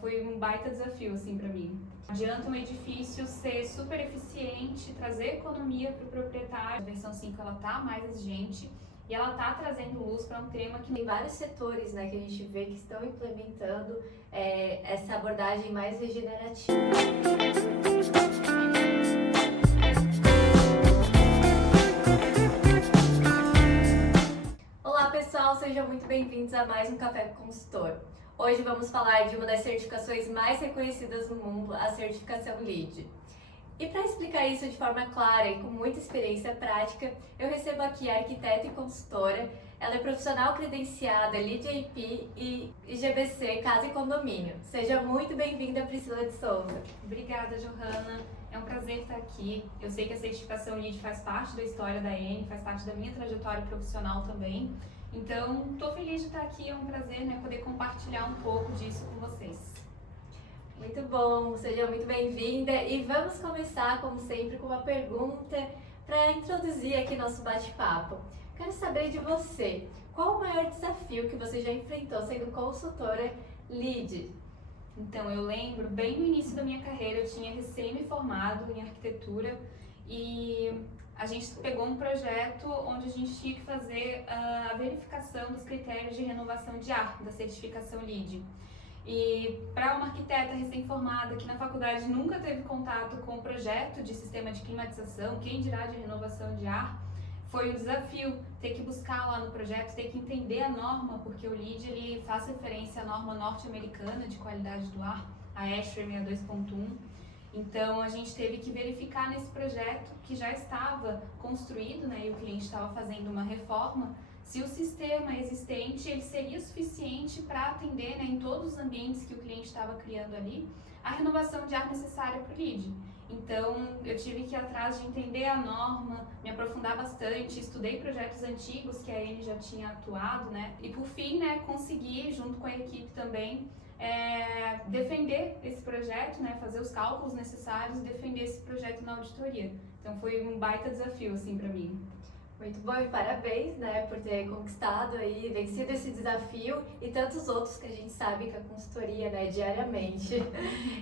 foi um baita desafio, assim, para mim. Adianta um edifício ser super eficiente, trazer economia para o proprietário. A versão 5 ela tá mais exigente e ela tá trazendo luz para um tema que Tem vários setores, né, que a gente vê que estão implementando essa abordagem mais regenerativa. Olá pessoal, sejam muito bem-vindos a mais um Café com Consultor. Hoje vamos falar de uma das certificações mais reconhecidas no mundo, a certificação LEED. E para explicar isso de forma clara e com muita experiência prática, eu recebo aqui a arquiteta e consultora. Ela é profissional credenciada LEED AP e GBC Casa e Condomínio. Seja muito bem-vinda, Priscila de Souza. Obrigada, Johanna. É um prazer estar aqui. Eu sei que a certificação LEED faz parte da história da Eni, faz parte da minha trajetória profissional também. Então, estou feliz de estar aqui. É um prazer, né, poder compartilhar um pouco disso com vocês. Muito bom, seja muito bem-vinda. E vamos começar, como sempre, com uma pergunta para introduzir aqui nosso bate-papo. Quero saber de você, qual o maior desafio que você já enfrentou sendo consultora LEED? Então, eu lembro, bem no início da minha carreira, eu tinha recém me formado em arquitetura e a gente pegou um projeto onde a gente tinha que fazer a verificação dos critérios de renovação de ar da certificação LEED. E para uma arquiteta recém-formada que na faculdade nunca teve contato com o projeto de sistema de climatização, quem dirá de renovação de ar, foi um desafio ter que buscar lá no projeto, ter que entender a norma, porque o LEED ele faz referência à norma norte-americana de qualidade do ar, a ASHRAE 62.1. Então a gente teve que verificar nesse projeto que já estava construído, né, e o cliente estava fazendo uma reforma, se o sistema existente ele seria suficiente para atender, né, em todos os ambientes que o cliente estava criando ali, a renovação de ar necessária para o LEED. Então, eu tive que ir atrás de entender a norma, me aprofundar bastante, estudei projetos antigos que a Eni já tinha atuado, né? E por fim, né, consegui, junto com a equipe também, defender esse projeto, né, fazer os cálculos necessários e defender esse projeto na auditoria. Então, foi um baita desafio, assim, para mim. Muito bom e parabéns, né, por ter conquistado aí, vencido esse desafio e tantos outros que a gente sabe que a consultoria, né, diariamente.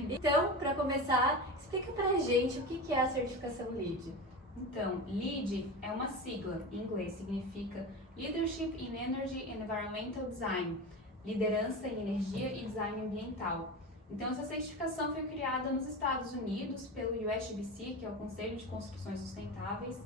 Então, para começar, explica pra gente o que é a certificação LEED. Então, LEED é uma sigla, em inglês significa Leadership in Energy and Environmental Design, liderança em energia e design ambiental. Então, essa certificação foi criada nos Estados Unidos pelo USGBC, que é o Conselho de Construções Sustentáveis,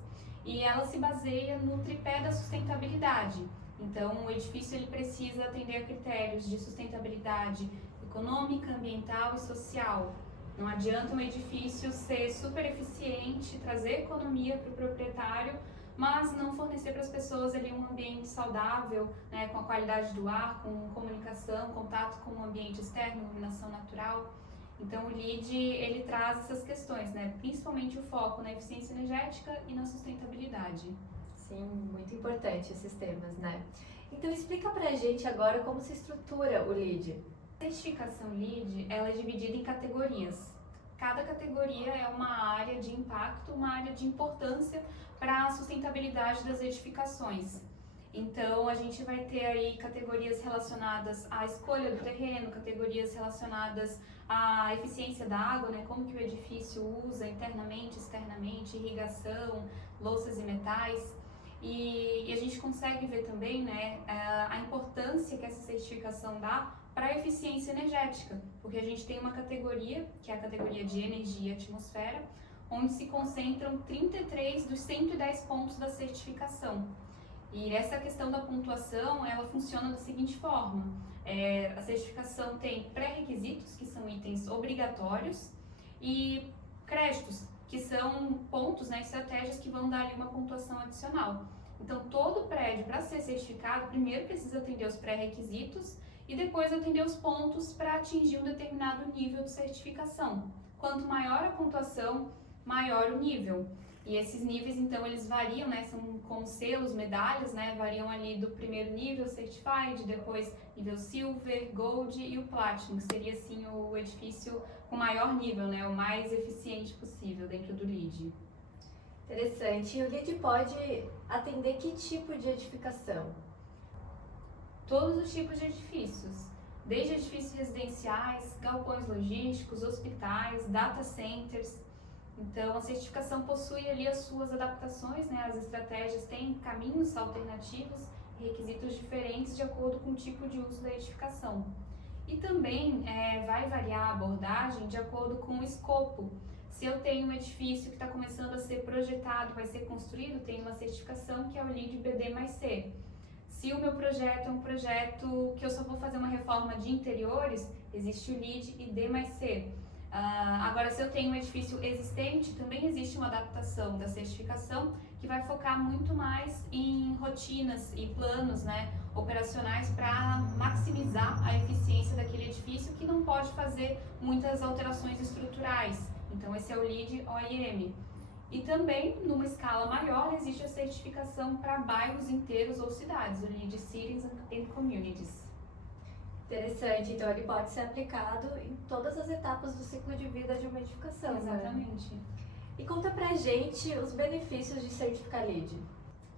e ela se baseia no tripé da sustentabilidade. Então, o edifício ele precisa atender a critérios de sustentabilidade econômica, ambiental e social. Não adianta um edifício ser super eficiente, trazer economia para o proprietário, mas não fornecer para as pessoas ali um ambiente saudável, né, com a qualidade do ar, com comunicação, contato com o ambiente externo, iluminação natural. Então, o LEED, ele traz essas questões, né? Principalmente o foco na eficiência energética e na sustentabilidade. Sim, muito importante esses temas, né? Então, explica pra gente agora como se estrutura o LEED. A certificação LEED, ela é dividida em categorias. Cada categoria é uma área de impacto, uma área de importância para a sustentabilidade das edificações. Então, a gente vai ter aí categorias relacionadas à escolha do terreno, categorias relacionadas à eficiência da água, né? Como que o edifício usa internamente, externamente, irrigação, louças e metais. E a gente consegue ver também, né, a importância que essa certificação dá para a eficiência energética, porque a gente tem uma categoria, que é a categoria de energia e atmosfera, onde se concentram 33 dos 110 pontos da certificação. E essa questão da pontuação, ela funciona da seguinte forma: a certificação tem pré-requisitos, que são itens obrigatórios, e créditos, que são pontos, né, estratégias que vão dar ali uma pontuação adicional. Então, todo prédio, para ser certificado, primeiro precisa atender os pré-requisitos e depois atender os pontos para atingir um determinado nível de certificação. Quanto maior a pontuação, maior o nível. E esses níveis, então, eles variam, né? São com selos, medalhas, né? Variam ali do primeiro nível, Certified, depois nível Silver, Gold e o Platinum, que seria, assim, o edifício com maior nível, né? O mais eficiente possível dentro do LEED. Interessante. E o LEED pode atender que tipo de edificação? Todos os tipos de edifícios. desde edifícios residenciais, galpões logísticos, hospitais, data centers. Então, a certificação possui ali as suas adaptações, né? As estratégias têm caminhos alternativos, requisitos diferentes de acordo com o tipo de uso da edificação. E também vai variar a abordagem de acordo com o escopo. Se eu tenho um edifício que está começando a ser projetado, vai ser construído, tem uma certificação que é o LEED BD+C. Se o meu projeto é um projeto que eu só vou fazer uma reforma de interiores, existe o LEED ID+C. Agora, se eu tenho um edifício existente, também existe uma adaptação da certificação que vai focar muito mais em rotinas e planos, né, operacionais para maximizar a eficiência daquele edifício que não pode fazer muitas alterações estruturais. Então, esse é o LEED OIM. E também, numa escala maior, existe a certificação para bairros inteiros ou cidades, o LEED Cities and Communities. Interessante, então ele pode ser aplicado em todas as etapas do ciclo de vida de uma edificação. Exatamente. Né? E conta pra gente os benefícios de certificar LEED.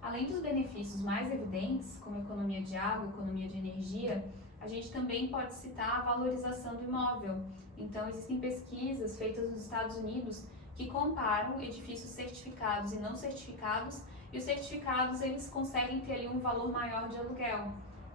Além dos benefícios mais evidentes, como economia de água, economia de energia, a gente também pode citar a valorização do imóvel. Então, existem pesquisas feitas nos Estados Unidos que comparam edifícios certificados e não certificados, e os certificados eles conseguem ter ali um valor maior de aluguel.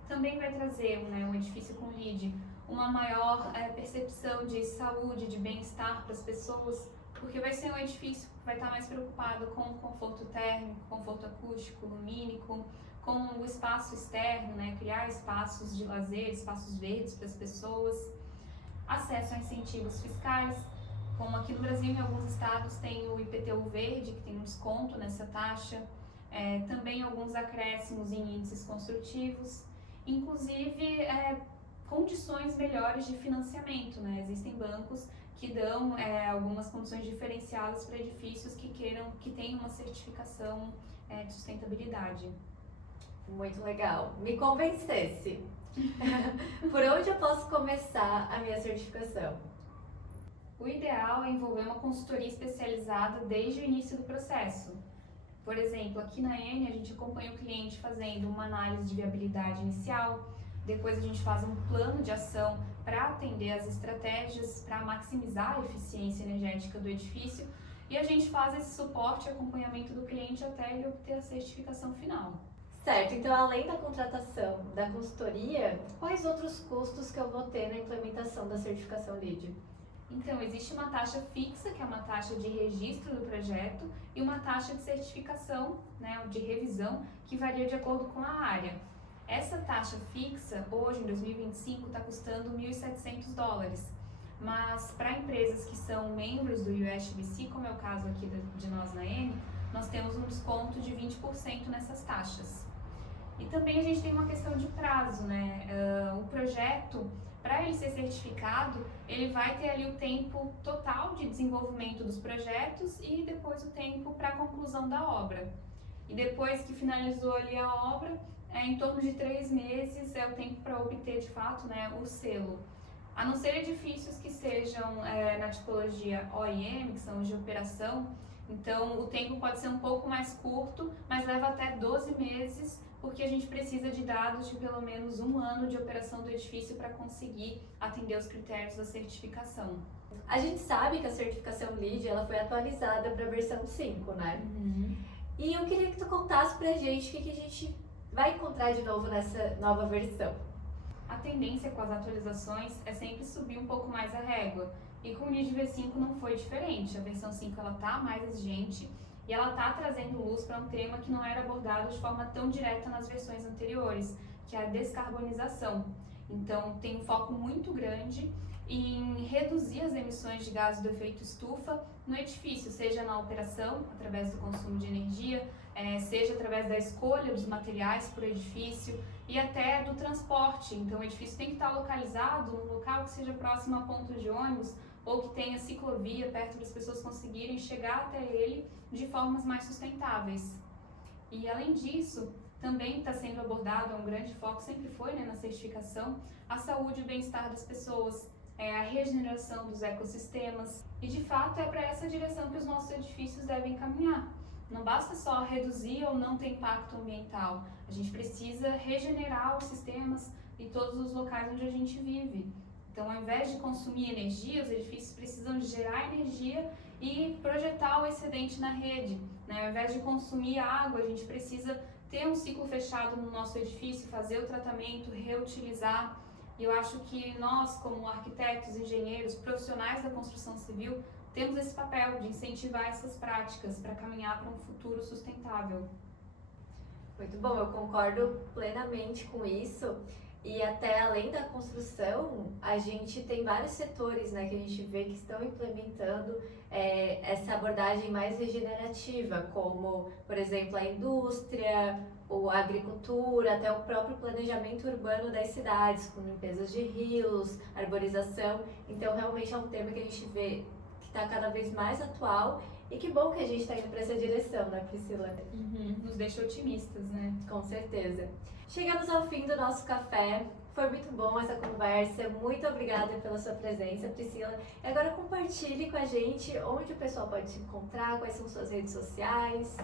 Também vai trazer, né, um edifício com LEED uma maior percepção de saúde, de bem-estar para as pessoas, porque vai ser um edifício que vai estar mais preocupado com o conforto térmico, conforto acústico, lumínico, com o espaço externo, né, criar espaços de lazer, espaços verdes para as pessoas, acesso a incentivos fiscais, como aqui no Brasil, em alguns estados, tem o IPTU verde, que tem um desconto nessa taxa, também alguns acréscimos em índices construtivos, inclusive condições melhores de financiamento, né? Existem bancos que dão algumas condições diferenciadas para edifícios que tenham uma certificação de sustentabilidade. Muito legal. Me convencesse. Por onde eu posso começar a minha certificação? O ideal é envolver uma consultoria especializada desde o início do processo. Por exemplo, aqui na Eni a gente acompanha o cliente fazendo uma análise de viabilidade inicial, depois a gente faz um plano de ação para atender as estratégias, para maximizar a eficiência energética do edifício e a gente faz esse suporte e acompanhamento do cliente até ele obter a certificação final. Certo, então além da contratação da consultoria, quais outros custos que eu vou ter na implementação da certificação LEED? Então, existe uma taxa fixa, que é uma taxa de registro do projeto, e uma taxa de certificação, né, de revisão, que varia de acordo com a área. Essa taxa fixa, hoje, em 2025, está custando $1.700, mas para empresas que são membros do USBC, como é o caso aqui de nós na Eni, nós temos um desconto de 20% nessas taxas. E também a gente tem uma questão de prazo, né? O projeto, para ele ser certificado, ele vai ter ali o tempo total de desenvolvimento dos projetos e depois o tempo para a conclusão da obra. E depois que finalizou ali a obra, em torno de 3 meses é o tempo para obter de fato, né, o selo. A não ser edifícios que sejam na tipologia OIM, que são de operação, então o tempo pode ser um pouco mais curto, mas leva até 12 meses, porque a gente precisa de dados de pelo menos 1 ano de operação do edifício para conseguir atender os critérios da certificação. A gente sabe que a certificação LEED ela foi atualizada para a versão 5, né? Uhum. E eu queria que tu contasse pra gente o que a gente vai encontrar de novo nessa nova versão. A tendência com as atualizações é sempre subir um pouco mais a régua, e com o LEED V5 não foi diferente. A versão 5 ela tá mais exigente e ela está trazendo luz para um tema que não era abordado de forma tão direta nas versões anteriores, que é a descarbonização. Então, tem um foco muito grande em reduzir as emissões de gases do efeito estufa no edifício, seja na operação, através do consumo de energia, seja através da escolha dos materiais para o edifício e até do transporte. Então, o edifício tem que estar localizado num local que seja próximo a pontos de ônibus ou que tenha ciclovia perto das pessoas conseguirem chegar até ele de formas mais sustentáveis. E além disso, também está sendo abordado, um grande foco, sempre foi, né, na certificação, a saúde e o bem-estar das pessoas, a regeneração dos ecossistemas. E de fato é para essa direção que os nossos edifícios devem caminhar. Não basta só reduzir ou não ter impacto ambiental, a gente precisa regenerar os sistemas, e todos os locais onde a gente vive. Então, ao invés de consumir energia, os edifícios precisam gerar energia e projetar o excedente na rede, né? Ao invés de consumir água, a gente precisa ter um ciclo fechado no nosso edifício, fazer o tratamento, reutilizar. E eu acho que nós, como arquitetos, engenheiros, profissionais da construção civil, temos esse papel de incentivar essas práticas para caminhar para um futuro sustentável. Muito bom, eu concordo plenamente com isso. E até além da construção, a gente tem vários setores, né, que a gente vê que estão implementando essa abordagem mais regenerativa, como, por exemplo, a indústria, ou a agricultura, até o próprio planejamento urbano das cidades, com limpezas de rios, arborização. Então, realmente é um tema que a gente vê que está cada vez mais atual. E que bom que a gente está indo para essa direção, né, Priscila? Nos deixa otimistas, né? Com certeza. Chegamos ao fim do nosso café. Foi muito bom essa conversa. Muito obrigada pela sua presença, Priscila. E agora compartilhe com a gente onde o pessoal pode te encontrar, quais são suas redes sociais.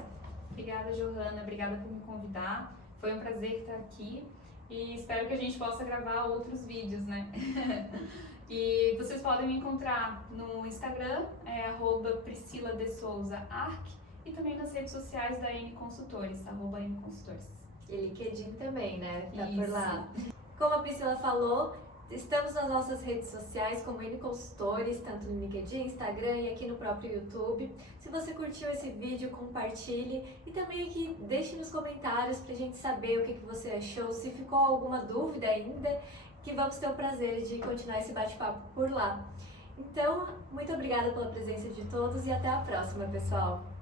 Obrigada, Johanna. Obrigada por me convidar. Foi um prazer estar aqui e espero que a gente possa gravar outros vídeos, né? E vocês podem me encontrar no Instagram, @PriscilaDeSouzaArc, e também nas redes sociais da N Consultores, @N Consultores. E LinkedIn também, né? Tá Isso. por lá. Como a Priscila falou, estamos nas nossas redes sociais como N Consultores, tanto no LinkedIn, Instagram e aqui no próprio YouTube. Se você curtiu esse vídeo, compartilhe e também aqui deixe nos comentários pra gente saber o que você achou, se ficou alguma dúvida ainda, que vamos ter o prazer de continuar esse bate-papo por lá. Então, muito obrigada pela presença de todos e até a próxima, pessoal!